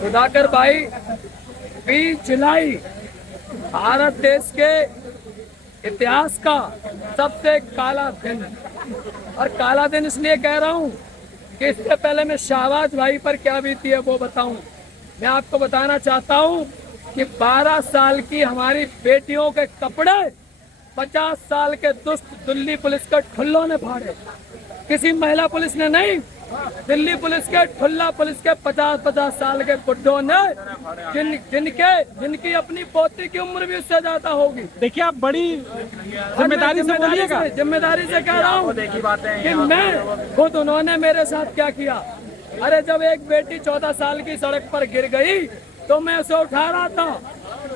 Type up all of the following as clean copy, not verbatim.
सुधाकर भाई, 20 जुलाई भारत देश के इतिहास का सबसे काला दिन, और काला दिन इसलिए कह रहा हूँ कि इससे पहले मैं शाहबाज भाई पर क्या बीती है वो बताऊं। मैं आपको बताना चाहता हूँ कि 12 साल की हमारी बेटियों के कपड़े 50 साल के दुष्ट दिल्ली पुलिस के ठुल्लों ने फाड़े। किसी महिला पुलिस ने नहीं, दिल्ली पुलिस के ठुल्ला पुलिस के 50-50 साल के बुड्ढों ने, जिनकी अपनी पोती की उम्र भी उससे ज्यादा होगी। देखिए, आप बड़ी जिम्मेदारी से बोलिएगा। जिम्मेदारी से कह रहा हूँ कि मैं खुद, उन्होंने मेरे साथ क्या किया। अरे जब एक बेटी 14 साल की सड़क पर गिर गई तो मैं उसे उठा रहा था।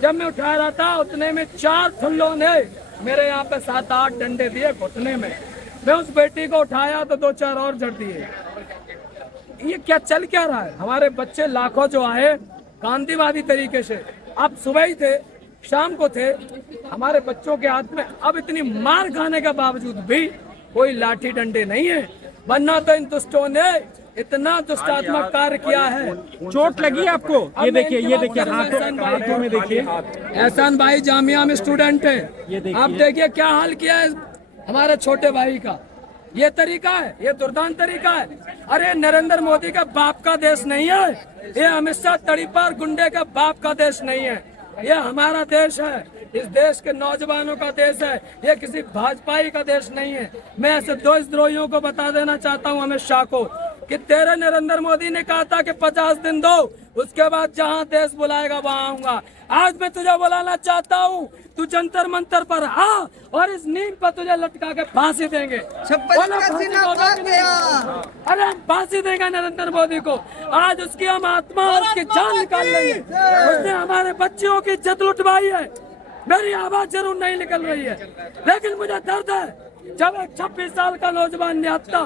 जब मैं उठा रहा था उतने में 4 ठुल्लों ने मेरे यहाँ पे 7-8 डंडे दिए घुटने में। मैं उस बेटी को उठाया तो 2-4 और जड़ दिए। ये क्या चल क्या रहा है? हमारे बच्चे लाखों जो आए गांधीवादी तरीके से, अब सुबह ही थे, शाम को थे, हमारे बच्चों के हाथ में अब इतनी मार खाने के बावजूद भी कोई लाठी डंडे नहीं है, वरना तो इन दुष्टों ने इतना दुष्टात्मक कार्य किया है। चोट लगी आपको? ये देखिए हाथों में देखिए। एहसान भाई जामिया में स्टूडेंट है, आप देखिए क्या हाल किया है हमारे छोटे भाई का। ये तरीका है, ये दुर्दांत तरीका है। अरे नरेंद्र मोदी का बाप का देश नहीं है ये, अमित शाह तड़ीपार गुंडे का बाप का देश नहीं है, ये हमारा देश है। इस देश के नौजवानों का देश है, ये किसी भाजपाई का देश नहीं है। मैं ऐसे देशद्रोहियों को बता देना चाहता हूँ अमित शाह को कि तेरे नरेंद्र मोदी ने कहा था कि 50 दिन दो, उसके बाद जहाँ देश बुलाएगा वहाँ आऊंगा। आज मैं तुझे बुलाना चाहता हूँ, तू जंतर मंतर पर आ और इस नींद पर तुझे लटका के फांसी देंगे। अरे हम फांसी देंगे नरेंद्र मोदी को। आज उसकी हम आत्मा और उसकी जान निकाल लेंगे। उसने हमारे बच्चियों की इज्जत लुटवाई है। मेरी आवाज जरूर नहीं निकल रही है, लेकिन मुझे दर्द है जब एक 26 साल का नौजवान निहत्था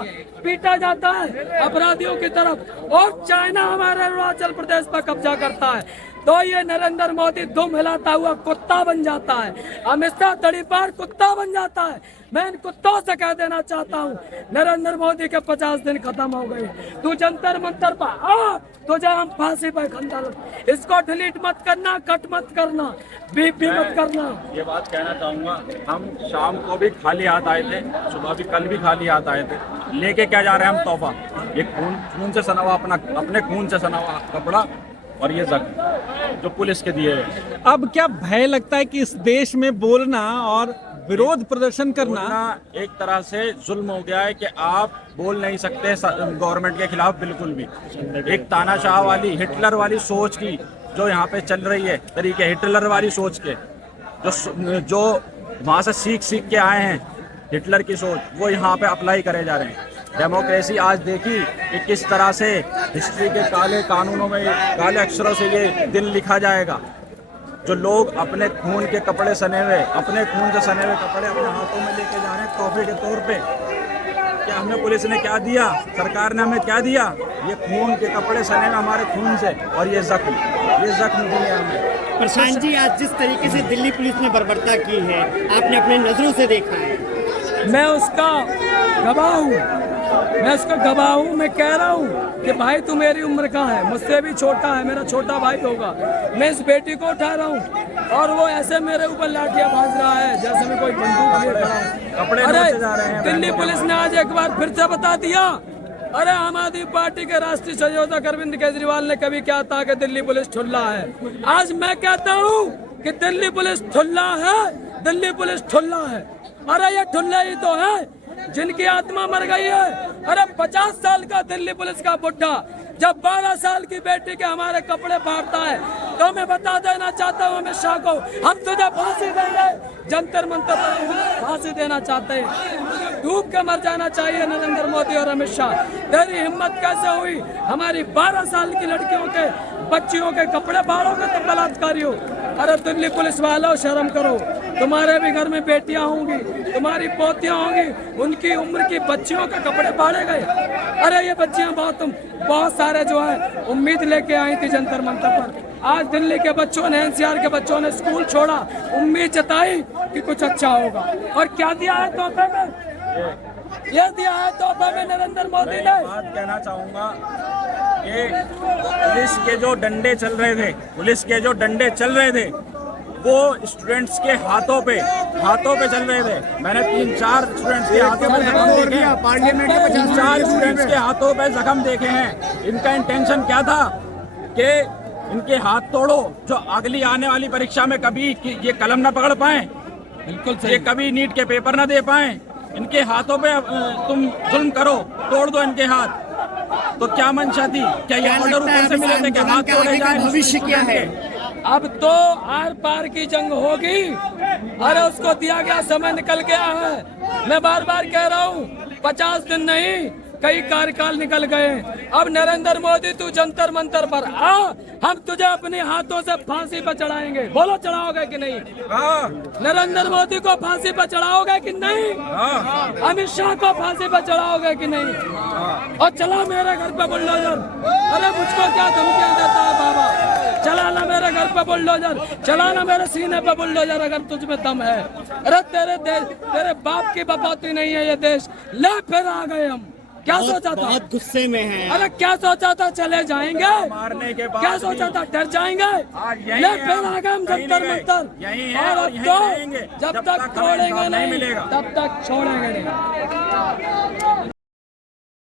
पीटा जाता है अपराधियों की तरफ, और चाइना हमारे अरुणाचल प्रदेश पर कब्जा करता है, तो ये नरेंद्र मोदी दुम हिलाता हुआ कुत्ता बन जाता है, अमित शाह तड़ीपार कुत्ता बन जाता है। मैं इन कुत्तों से कह देना चाहता हूँ नरेंद्र मोदी के 50 दिन खत्म हो गए। तू जंतर मंतर पर आ, तुझे हम फांसी पर खंडर, इसको डिलीट मत करना, कट मत करना, बीप भी मत करना। ये बात कहना चाहूँगा, हम शाम को भी खाली हाथ आए थे, सुबह भी, कल भी खाली हाथ आए थे। लेके क्या जा रहे हैं हम? तोहफा, ये खून से सना हुआ, अपने खून से सना हुआ कपड़ा और ये जख्म जो पुलिस के दिए हुए। अब क्या भय लगता है कि इस देश में बोलना और विरोध प्रदर्शन करना एक तरह से जुल्म हो गया है कि आप बोल नहीं सकते गवर्नमेंट के खिलाफ बिल्कुल भी। एक तानाशाह वाली, हिटलर वाली सोच की जो यहाँ पे चल रही है तरीके, हिटलर वाली सोच के जो वहाँ से सीख के आए हैं, हिटलर की सोच वो यहाँ पे अप्लाई करे जा रहे हैं। डेमोक्रेसी आज देखी कि किस तरह से हिस्ट्री के काले कानूनों में, काले अक्षरों से ये दिन लिखा जाएगा। जो लोग अपने खून के कपड़े सने हुए, अपने खून से सने हुए कपड़े अपने हाथों में लेके जा रहे हैं तोहफे के तौर पे। क्या हमें पुलिस ने क्या दिया, सरकार ने हमें क्या दिया? ये खून के कपड़े सने हुए हमारे खून से, और ये जख्म दिए हमें। प्रशांत जी, आज जिस तरीके से दिल्ली पुलिस ने बर्बरता की है, आपने अपने नजरों से देखा है। मैं उसका गवाह हूँ, मैं कह रहा हूँ कि भाई तू मेरी उम्र का है, मुझसे भी छोटा है, मेरा छोटा भाई होगा। मैं इस बेटी को उठा रहा हूँ और वो ऐसे मेरे ऊपर लाठियां भाज रहा है जैसे मैं कोई बंदूक लिए खड़ा हूँ। अरे दिल्ली पुलिस ने आज एक बार फिर से बता दिया। अरे आम आदमी पार्टी के राष्ट्रीय संयोजक अरविंद केजरीवाल ने कभी क्या था कि दिल्ली पुलिस ठुल्ला है। आज मैं कहता हूँ कि दिल्ली पुलिस ठुल्ला है, दिल्ली पुलिस ठुल्ला है। अरे ये ठुल्ला ही तो है जिनकी आत्मा मर गई है। अरे 50 साल का दिल्ली पुलिस का बुड्ढा जब 12 साल की बेटी के हमारे कपड़े फाड़ता है, तो मैं बता देना चाहता हूँ अमित शाह को, हम तुझे फांसी देंगे। जंतर मंतर पर फांसी देना चाहते हैं, डूब के मर जाना चाहिए नरेंद्र मोदी और अमित शाह। तेरी हिम्मत कैसे हुई हमारी 12 साल की लड़कियों के, बच्चियों के कपड़े फाड़ोगे तुम बलात्कारी हो? अरे दिल्ली पुलिस वालों, शर्म करो। तुम्हारे भी घर में बेटियां होंगी, तुम्हारी पोतियां होंगी, उनकी उम्र की बच्चियों के कपड़े फाड़े गए। अरे ये बच्चियां बहुत सारे जो है उम्मीद लेके आई थी जंतर मंतर पर। आज दिल्ली के बच्चों ने, एनसीआर के बच्चों ने स्कूल छोड़ा, उम्मीद जताई कि कुछ अच्छा होगा, और क्या दिया है तोहफे में? ये दिया है तोहफे में नरेंद्र मोदी मैं ने। ये बात कहना चाहूंगा कि पुलिस के जो डंडे चल रहे थे, पुलिस के जो डंडे चल रहे थे वो स्टूडेंट्स के हाथों पे चल रहे थे। मैंने 3-4 स्टूडेंट्स के हाथों पे जख्म देखे हैं, पार्लियामेंट में 3-4 स्टूडेंट्स के हाथों पे जख्म देखे हैं। इनका इंटेंशन क्या था कि इनके हाथ तोड़ो, जो अगली आने वाली परीक्षा में कभी ये कलम ना पकड़ पाए, बिल्कुल ये सही। कभी नीट के पेपर ना दे पाए। इनके हाथों पे तुम जुल्म करो, तोड़ दो इनके हाथ। तो क्या मंशा थी? क्या ये ऑर्डर ऊपर से मिले थे कि हाथ तोड़े जाए? भविष्य क्या है? अब तो आर पार की जंग होगी। अरे उसको दिया गया समय निकल गया है। मैं बार बार कह रहा हूँ 50 दिन नहीं, कई कार्यकाल निकल गए। अब नरेंद्र मोदी तू जंतर मंतर पर आ, हम तुझे अपने हाथों से फांसी पर चढ़ाएंगे। बोलो चढ़ाओगे कि नहीं? हाँ, नरेंद्र मोदी को फांसी पर चढ़ाओगे कि नहीं? हाँ, अमित शाह को फांसी पर चढ़ाओगे कि नहीं? और चला मेरे घर पे बुलडोजर। अरे मुझको क्या धमकियां देता है बाबा? चलाना मेरे घर पे बुलडोजर, चलाना मेरे सीने पे बुलडोजर अगर तुझ में दम है। अरे तेरे बाप की बपौती नहीं है ये देश। ले फिर आ गए हम। क्या सोचा था? बहुत गुस्से में हैं। अरे क्या सोचा था चले जाएंगे? मारने के बाद क्या सोचा था डर जाएंगे? यहीं ले हैं फिर हम, आ गए हम कहीं जंतर नहीं गए। मंतर। यहीं हैं और और अब यहीं तो रहेंगे। जब जब तक तक हमें छोड़ेंगे इंसाफ नहीं नहीं मिलेगा। तब तक छोड़ेंगे नहीं।